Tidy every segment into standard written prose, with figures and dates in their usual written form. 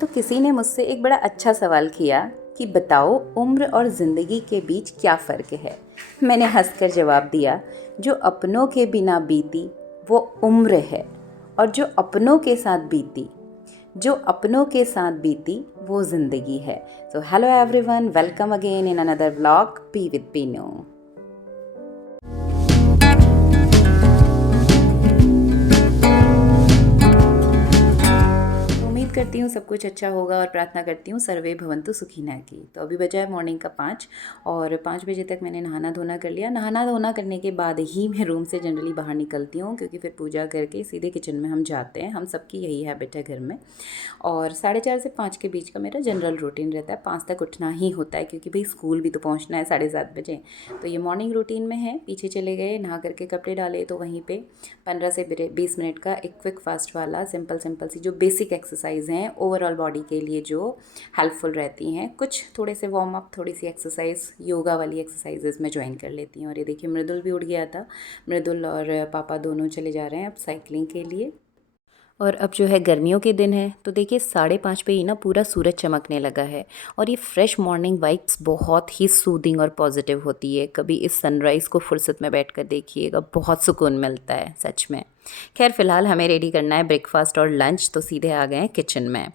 तो किसी ने मुझसे एक बड़ा अच्छा सवाल किया कि बताओ उम्र और ज़िंदगी के बीच क्या फ़र्क है। मैंने हंसकर जवाब दिया, जो अपनों के बिना बीती वो उम्र है, और जो अपनों के साथ बीती वो ज़िंदगी है। So hello everyone, welcome again in another vlog P with Pinu. उम्मीद करती हूँ सब कुछ अच्छा होगा और प्रार्थना करती हूँ सर्वे भवन्तु सुखिनः की। तो अभी बजा है मॉर्निंग का 5 और 5 बजे तक मैंने नहाना धोना कर लिया। नहाना धोना करने के बाद ही मैं रूम से जनरली बाहर निकलती हूँ, क्योंकि फिर पूजा करके सीधे किचन में हम जाते हैं। हम सबकी यही हैबिट है घर में। और 4:30 से 5 के बीच का मेरा जनरल रूटीन रहता है। 5 तक उठना ही होता है, क्योंकि भाई स्कूल भी तो पहुँचना है 7:30 बजे। तो ये मॉर्निंग रूटीन में है। पीछे चले गए, नहा करके कपड़े डाले, तो वहीं पे 15 से 20 मिनट का एक क्विक फास्ट वाला सिंपल सी जो बेसिक एक्सरसाइज हैं ओवरऑल बॉडी के लिए जो हेल्पफुल रहती हैं, कुछ थोड़े से वार्म अप, थोड़ी सी एक्सरसाइज, योगा वाली एक्सरसाइजेज में ज्वाइन कर लेती हूँ। और ये देखिए मृदुल भी उठ गया था। मृदुल और पापा दोनों चले जा रहे हैं अब साइकिलिंग के लिए। और अब जो है गर्मियों के दिन है, तो देखिए 5:30 पे ही ना पूरा सूरज चमकने लगा है। और ये फ्रेश मॉर्निंग वाइब्स बहुत ही सूदिंग और पॉजिटिव होती है। कभी इस सनराइज़ को फुर्सत में बैठ कर देखिएगा, बहुत सुकून मिलता है सच में। खैर फ़िलहाल हमें रेडी करना है ब्रेकफास्ट और लंच, तो सीधे आ गए हैं किचन में।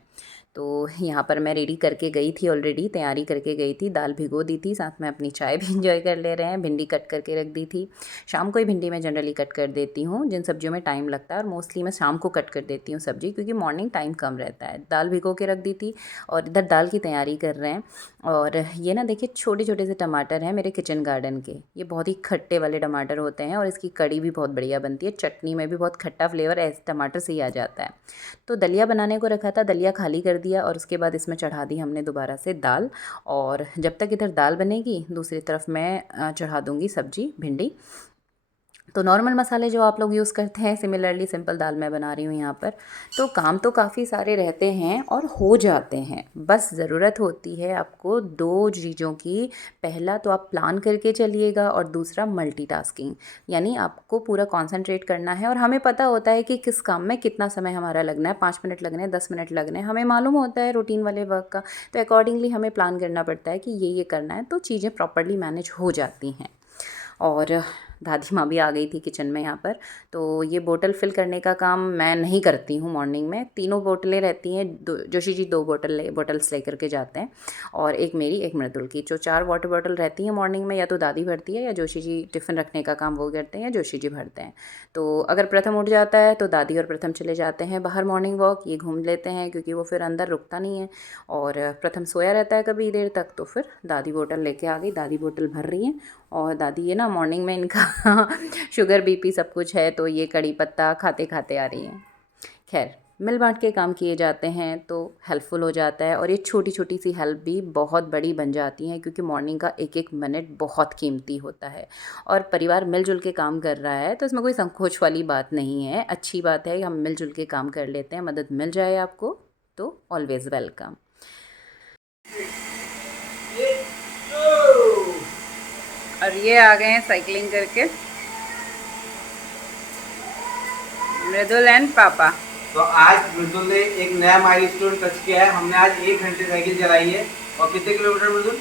तो यहाँ पर मैं रेडी करके गई थी, ऑलरेडी तैयारी करके गई थी। दाल भिगो दी थी, साथ में अपनी चाय भी इंजॉय कर ले रहे हैं। भिंडी कट करके रख दी थी। शाम को ही भिंडी मैं जनरली कट कर देती हूँ, जिन सब्जियों में टाइम लगता है, और मोस्टली मैं शाम को कट कर देती हूँ सब्जी, क्योंकि मॉर्निंग टाइम कम रहता है। दाल भिगो के रख दी थी और इधर दाल की तैयारी कर रहे हैं। और ये ना देखिए छोटे छोटे से टमाटर हैं मेरे किचन गार्डन के। ये बहुत ही खट्टे वाले टमाटर होते हैं और इसकी कड़ी भी बहुत बढ़िया बनती है। चटनी में भी बहुत खट्टा फ्लेवर ऐसे टमाटर से ही आ जाता है। तो दलिया बनाने को रखा था, दलिया खाली कर दिया और उसके बाद इसमें चढ़ा दी हमने दोबारा से दाल। और जब तक इधर दाल बनेगी, दूसरी तरफ मैं चढ़ा दूँगी सब्जी भिंडी। तो नॉर्मल मसाले जो आप लोग यूज़ करते हैं, सिमिलरली सिंपल दाल मैं बना रही हूँ यहाँ पर। तो काम तो काफ़ी सारे रहते हैं और हो जाते हैं, बस ज़रूरत होती है आपको 2 चीज़ों की। पहला तो आप प्लान करके चलिएगा, और दूसरा मल्टीटास्किंग, यानी आपको पूरा कॉन्संट्रेट करना है। और हमें पता होता है कि किस काम में कितना समय हमारा लगना है, 5 मिनट लगने हैं, 10 मिनट लगने हैं, हमें मालूम होता है रूटीन वाले वर्क का। तो अकॉर्डिंगली हमें प्लान करना पड़ता है कि ये करना है, तो चीज़ें प्रॉपरली मैनेज हो जाती हैं। और दादी माँ भी आ गई थी किचन में यहाँ पर। तो ये बोतल फिल करने का काम मैं नहीं करती हूँ मॉर्निंग में। 3 बोतलें रहती हैं, जोशी जी 2 बोतल्स लेकर के जाते हैं, और एक मेरी, एक मृदुल की। जो 4 वाटर बॉटल रहती हैं मॉर्निंग में, या तो दादी भरती है, या जोशी जी टिफ़िन रखने का काम वो करते हैं, या जोशी जी भरते हैं। तो अगर प्रथम उठ जाता है तो दादी और प्रथम चले जाते हैं बाहर मॉर्निंग वॉक, ये घूम लेते हैं, क्योंकि वो फिर अंदर रुकता नहीं है। और प्रथम सोया रहता है कभी देर तक, तो फिर दादी बोतल लेके आ गई। दादी बोतल भर रही हैं। और दादी ये ना मॉर्निंग में इनका शुगर बीपी सब कुछ है, तो ये कड़ी पत्ता खाते खाते आ रही हैं। खैर, मिल बांट के काम किए जाते हैं तो हेल्पफुल हो जाता है। और ये छोटी छोटी सी हेल्प भी बहुत बड़ी बन जाती हैं, क्योंकि मॉर्निंग का एक एक मिनट बहुत कीमती होता है। और परिवार मिलजुल के काम कर रहा है तो इसमें कोई संकोच वाली बात नहीं है। अच्छी बात है कि हम मिलजुल के काम कर लेते हैं। मदद मिल जाए आपको तो ऑलवेज़ वेलकम। और ये आ गए हैं साइकिलिंग करके, मृदुल एंड पापा। तो आज मृदुल ने एक नया माइलस्टोन टच किया है। हमने आज 1 घंटे साइकिल चलाई है। और कितने किलोमीटर मृदुल?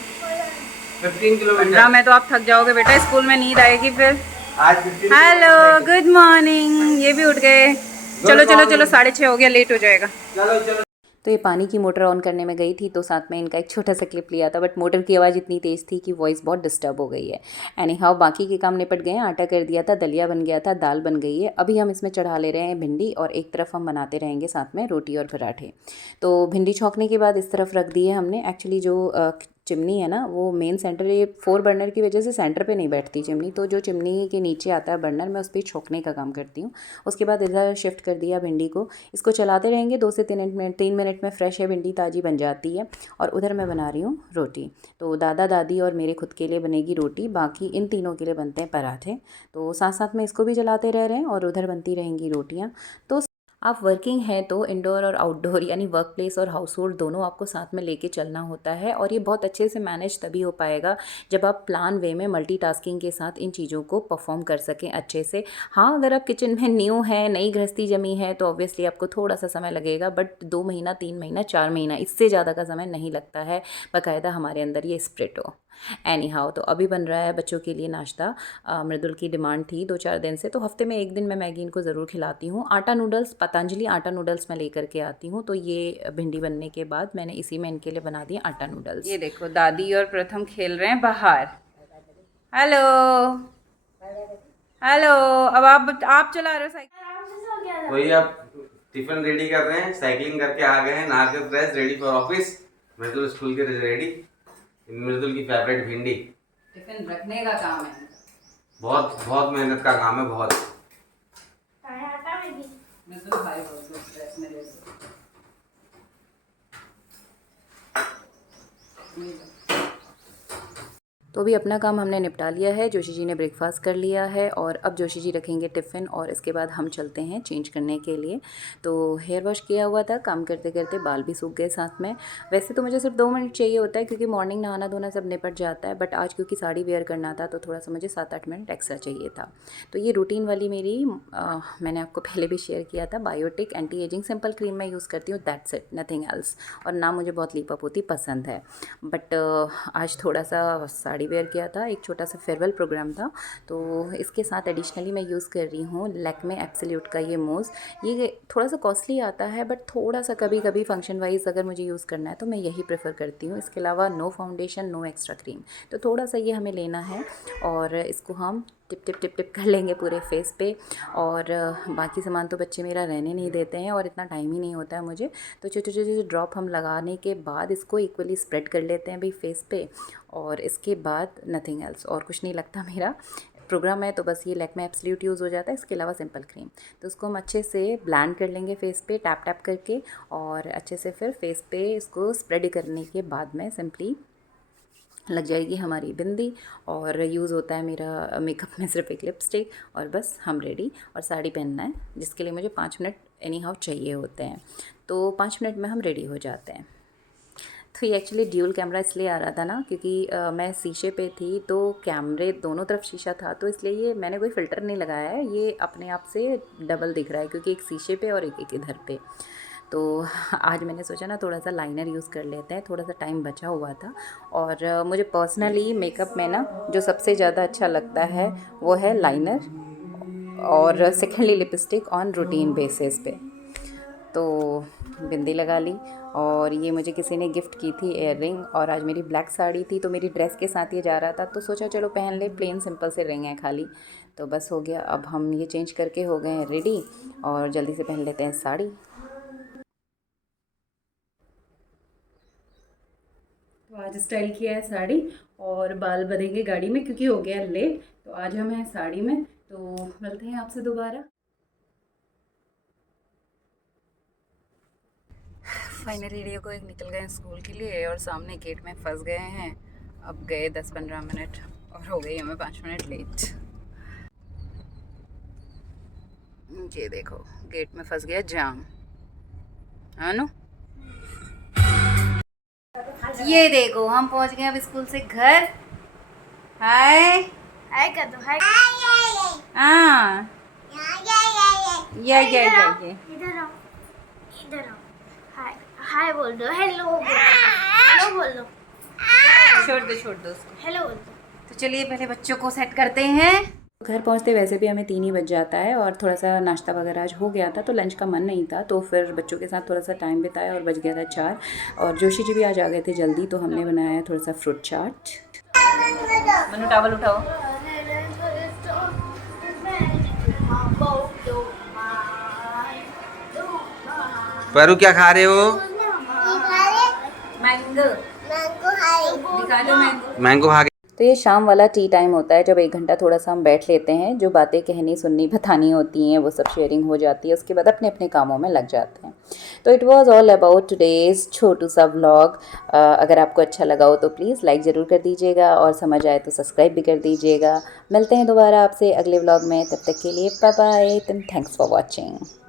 15 किलोमीटर। में तो आप थक जाओगे बेटा, स्कूल में नींद आएगी फिर। आज 15 हेलो, किलोमीटर गुड मॉर्निंग। ये भी उठ गए। चलो चलो चलो, 6:30 हो गया, लेट हो जाएगा। चलो चलो। तो ये पानी की मोटर ऑन करने में गई थी, तो साथ में इनका एक छोटा सा क्लिप लिया था, बट मोटर की आवाज़ इतनी तेज़ थी कि वॉइस बहुत डिस्टर्ब हो गई है। एनी हाउ बाकी के काम निपट गए हैं। आटा कर दिया था, दलिया बन गया था, दाल बन गई है। अभी हम इसमें चढ़ा ले रहे हैं भिंडी, और एक तरफ हम बनाते रहेंगे साथ में रोटी और पराठे। तो भिंडी छौंकने के बाद इस तरफ रख दी है हमने। एक्चुअली जो चिमनी है ना, वो मेन सेंटर, ये 4 बर्नर की वजह से सेंटर पे नहीं बैठती चिमनी, तो जो चिमनी के नीचे आता है बर्नर, मैं उस पर छोंकने का काम करती हूँ। उसके बाद इधर शिफ्ट कर दिया भिंडी को। इसको चलाते रहेंगे 2 से 3 मिनट में फ्रेश है भिंडी, ताज़ी बन जाती है। और उधर मैं बना रही हूँ रोटी। तो दादा दादी और मेरे खुद के लिए बनेगी रोटी, बाकी इन तीनों के लिए बनते हैं पराठे। तो साथ साथ में इसको भी चलाते रह रहे हैं और उधर बनती रहेंगी रोटियाँ। तो आप वर्किंग हैं तो इंडोर और आउटडोर यानी वर्क प्लेस और हाउस होल्ड दोनों आपको साथ में लेके चलना होता है, और ये बहुत अच्छे से मैनेज तभी हो पाएगा जब आप प्लान वे में मल्टीटास्किंग के साथ इन चीज़ों को परफॉर्म कर सकें अच्छे से। हाँ, अगर आप किचन में न्यू हैं, नई गृहस्थी जमी है, तो ऑब्वियसली आपको थोड़ा सा समय लगेगा, बट 2 महीना, 3 महीना, 4 महीना, इससे ज़्यादा का समय नहीं लगता है, बाकायदा हमारे अंदर ये स्प्रिट हो। एनी हाउ, तो अभी बन रहा है बच्चों के लिए नाश्ता। मृदुल की डिमांड थी 2-4 दिन से, तो हफ्ते में 1 दिन मैं मैगी इनको ज़रूर खिलाती हूँ। आटा नूडल्स, पतंजलि आटा नूडल्स मैं लेकर के आती हूँ, तो ये भिंडी बनने के बाद मैंने इसी में इनके लिए बना दिए आटा नूडल्स। ये देखो, दादी और प्रथम खेल रहे हैं बाहर। हेलो हेलो, अब आप चला रहे हो साइकिल? वही आप टिफिन रेडी कर रहे हैं, साइकिलिंग करके आ गए हैं, नहा के fresh, ready for office. Mridul school के रेडी। मृदुल की फेवरेट भिंडी। टिफिन रखने का काम है, बहुत बहुत मेहनत का काम है, बहुत। मृदुल भाई बोलते हैं स्ट्रेस में ले लो। तो अभी अपना काम हमने निपटा लिया है, जोशी जी ने ब्रेकफास्ट कर लिया है, और अब जोशी जी रखेंगे टिफ़िन, और इसके बाद हम चलते हैं चेंज करने के लिए। तो हेयर वॉश किया हुआ था, काम करते करते बाल भी सूख गए साथ में। वैसे तो मुझे सिर्फ 2 मिनट चाहिए होता है, क्योंकि मॉर्निंग नहाना धोना सब निपट जाता है, बट आज क्योंकि साड़ी वेयर करना था तो थोड़ा सा मुझे 7-8 मिनट एक्स्ट्रा चाहिए था। तो ये रूटीन वाली मेरी मैंने आपको पहले भी शेयर किया था, biotic anti aging simple cream मैं यूज़ करती हूँ, दैट्स इट, नथिंग एल्स। और ना मुझे बहुत लीपअप होती पसंद है, बट आज थोड़ा सा साड़ी वेयर किया था, एक छोटा सा फेयरवेल प्रोग्राम था, तो इसके साथ एडिशनली मैं यूज़ कर रही हूँ लैक्मे एब्सोल्यूट का ये मूज़। ये थोड़ा सा कॉस्टली आता है, बट थोड़ा सा कभी कभी फंक्शन वाइज अगर मुझे यूज़ करना है तो मैं यही प्रेफर करती हूँ। इसके अलावा no foundation, no extra cream, तो थोड़ा सा ये हमें लेना है, और इसको हम टिप टिप टिप टिप कर लेंगे पूरे फेस पे। और बाकी सामान तो बच्चे मेरा रहने नहीं देते हैं, और इतना टाइम ही नहीं होता है मुझे, तो छोटे छोटे ड्रॉप हम लगाने के बाद इसको इक्वली स्प्रेड कर लेते हैं भाई फेस पे, और इसके बाद नथिंग एल्स, और कुछ नहीं लगता मेरा प्रोग्राम है तो बस ये लैक्मे एब्सोल्यूट यूज़ हो जाता है, इसके अलावा सिंपल क्रीम। तो उसको हम अच्छे से ब्लेंड कर लेंगे फेस पे टैप टैप करके, और अच्छे से फिर फेस पे इसको स्प्रेड करने के बाद में सिंपली लग जाएगी हमारी बिंदी, और यूज़ होता है मेरा मेकअप में सिर्फ एक लिपस्टिक, और बस हम रेडी। और साड़ी पहनना है, जिसके लिए मुझे 5 मिनट एनी हाउ चाहिए होते हैं, तो 5 मिनट में हम रेडी हो जाते हैं। तो ये एक्चुअली ड्यूल कैमरा इसलिए आ रहा था ना, क्योंकि मैं शीशे पे थी, तो कैमरे दोनों तरफ शीशा था, तो इसलिए ये मैंने कोई फ़िल्टर नहीं लगाया है, ये अपने आप से डबल दिख रहा है, क्योंकि एक शीशे पे और एक इधर पे। तो आज मैंने सोचा ना थोड़ा सा लाइनर यूज़ कर लेते हैं, थोड़ा सा टाइम बचा हुआ था। और मुझे पर्सनली मेकअप में ना जो सबसे ज़्यादा अच्छा लगता है वो है लाइनर, और secondly lipstick on routine basis पे। तो बिंदी लगा ली, और ये मुझे किसी ने गिफ्ट की थी एयर रिंग, और आज मेरी ब्लैक साड़ी थी तो मेरी ड्रेस के साथ ये जा रहा था, तो सोचा चलो पहन ले, प्लेन सिंपल से रिंग है खाली, तो बस हो गया। अब हम ये चेंज करके हो गए हैं रेडी, और जल्दी से पहन लेते हैं साड़ी। तो आज स्टाइल किया है साड़ी, और बाल बंधेंगे गाड़ी में क्योंकि हो गया लेट, तो आज हम हैं साड़ी में। तो मिलते हैं आपसे दोबारा। फाइनली रेडियो को एक निकल गए स्कूल के लिए, और सामने गेट में फंस गए हैं। अब गए 10-15 मिनट, और हो गई हमें 5 मिनट लेट। ये देखो, गेट में फंस गया जाम, है ना। ये देखो, हम पहुंच गए अब स्कूल से घर। हाय हाय कर दो, हाय। हाँ, ये इधर आओ, इधर आओ। हाय हाय बोल दो, हेलो बोल दो, हेलो बोल दो, छोड़ दो उसको। हेलो बोल दो। तो चलिए पहले बच्चों को सेट करते हैं। घर पहुंचते वैसे भी हमें 3 ही बज जाता है, और थोड़ा सा नाश्ता वगैरह आज हो गया था, तो लंच का मन नहीं था, तो फिर बच्चों के साथ थोड़ा सा टाइम बिताया, और बज गया था 4। और जोशी जी भी आज आ गए थे जल्दी, तो हमने बनाया है थोड़ा सा फ्रूट चाट। मनु टावल उठाओ। परू क्या खा रहे हो? मैंगो दिखा दो, मैंगो। मैंगो खा के। तो ये शाम वाला टी टाइम होता है, जब 1 घंटा थोड़ा सा हम बैठ लेते हैं, जो बातें कहनी सुननी बतानी होती हैं वो सब शेयरिंग हो जाती है, उसके बाद अपने अपने कामों में लग जाते हैं। तो it was all about today's छोटू सा व्लॉग। अगर आपको अच्छा लगा हो तो प्लीज़ लाइक ज़रूर कर दीजिएगा, और समझ आए तो सब्सक्राइब भी कर दीजिएगा। मिलते हैं दोबारा आपसे अगले व्लॉग में, तब तक के लिए bye bye. Thanks for watching.